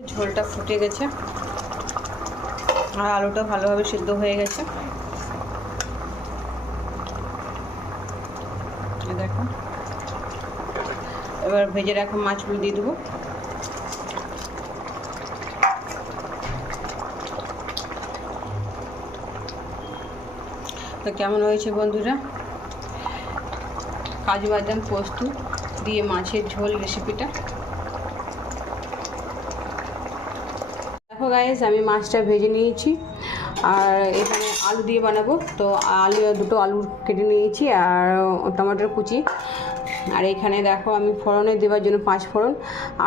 ঝোলটা ফুটে গেছে আর আলুটা ভালোভাবে সিদ্ধ হয়ে গেছে। দেখো, এবার ভেজে রাখা মাছগুলো দিয়ে দেবো। তো কেমন হয়েছে বন্ধুরা কাজু বাদাম পোস্ত দিয়ে মাছের ঝোল রেসিপিটা? দেখো গাইস, আমি মাছটা ভেজে নিয়েছি আর এখানে আলু দিয়ে বানাবো। তো দুটো আলু কেটে নিয়েছি আর টমেটোর কুচি। আর এখানে দেখো আমি ফোড়নে দেওয়ার জন্য 5 ফোড়ন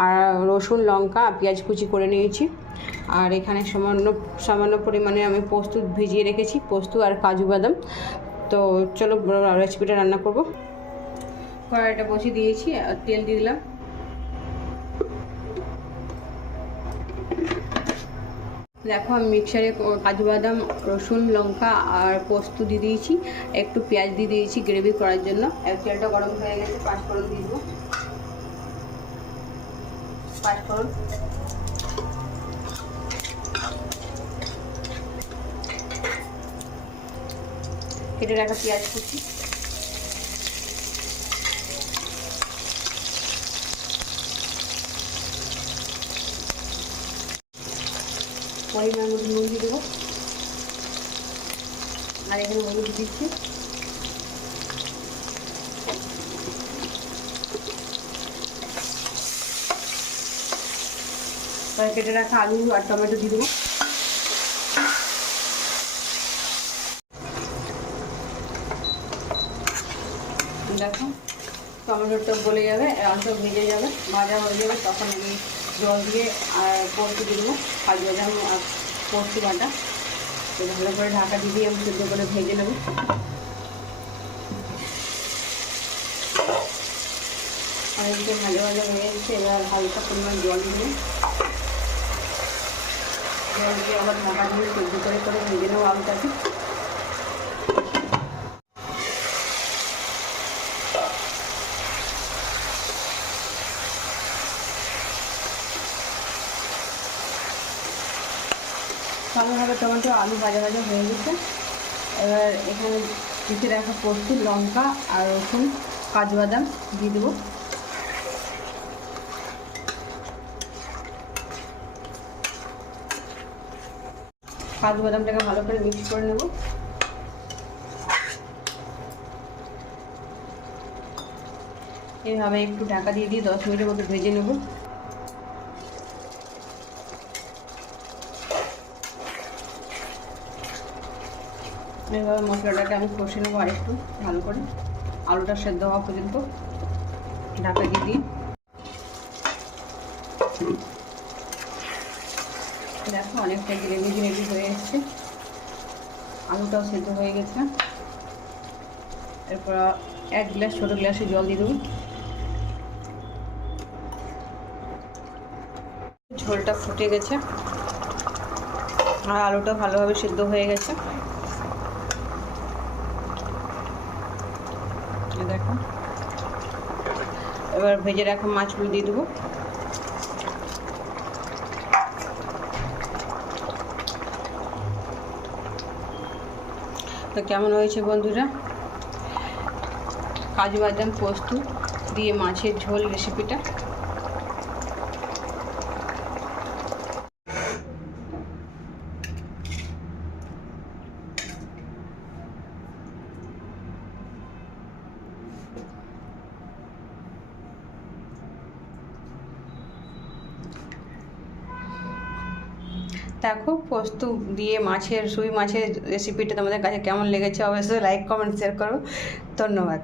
আর রসুন লঙ্কা পেঁয়াজ কুচি করে নিয়েছি। আর এখানে সামান্য পরিমাণে আমি পোস্ত ভিজিয়ে রেখেছি, পোস্ত আর কাজু বাদাম। তো চলো রেসিপিটা রান্না করব। কড়াইটা বসিয়ে দিয়েছি আর তেল দিয়ে দিলাম। দেখো আমি মিক্সারে কাজু বাদাম রসুন লঙ্কা আর পোস্ত দিয়ে দিয়েছি, একটু পেঁয়াজ দিয়ে দিয়েছি গ্রেভি করার জন্য। তেলটা গরম হয়ে গেছে, 5 ফোড়ন দিয়ে দেবো। 5 ফোড়ন, কেটে রাখা পেঁয়াজ কুচি, পরিমাণ মতো নুন দিয়ে দেবো আর এখানে হলুদ দিচ্ছি। কেটে রাখা আলু আর টমেটো দিয়ে দেবো। দেখো টমেটোটা গলে যাবে, অংশ ভেজে যাবে, ভাজা হয়ে যাবে, তখন আমি জল দিয়ে আর পোস্ত দিয়ে দেবো, কাজু বাদাম আর পোস্ত বাটা। ভালো করে ঢাকা দিয়ে আমি সেদ্ধ করে ভেজে নেব। অনেকটা ভাজা ভাজা হয়ে গেছে, এবার হালকা পরিমাণ জল দিয়ে জল দিয়ে আবার ঢাকা দিয়ে সেদ্ধ করে ভেজে নেবো আলুটাকে। ভালোভাবে টমেটো আলু ভাজা ভাজা হয়ে গেছে। এবার এখানে পিষে রাখা পোস্ত লঙ্কা আর রসুন কাজু বাদাম দিয়ে দেবো। কাজু বাদামটাকে ভালো করে মিক্স করে নেব। এইভাবে একটু ঢাকা দিয়ে 10 মিনিটের মতো ভেজে নেব। এইভাবে মশলাটাকে আমি কষে নেবো আরেকটু ভালো করে, আলুটা সেদ্ধ হওয়া পর্যন্ত ঢাকা দিয়ে দিই। দেখো অনেকটা গ্রেভি হয়ে এসছে, আলুটাও সেদ্ধ হয়ে গেছে। এরপর 1 গ্লাস ছোটো গ্লাসে জল দিয়ে দেবো। ঝোলটা ফুটে গেছে আর আলুটা ভালোভাবে সেদ্ধ হয়ে গেছে। দেখো, এবার ভেজে রাখা মাছগুলো দিয়ে দেবো। তো কেমন হয়েছে বন্ধুরা কাজু বাদাম পোস্ত দিয়ে মাছের ঝোল রেসিপিটা? দেখো পোস্ত দিয়ে রুই মাছের রেসিপিটা তোমাদের কাছে কেমন লেগেছে অবশ্যই লাইক কমেন্ট শেয়ার করো। ধন্যবাদ।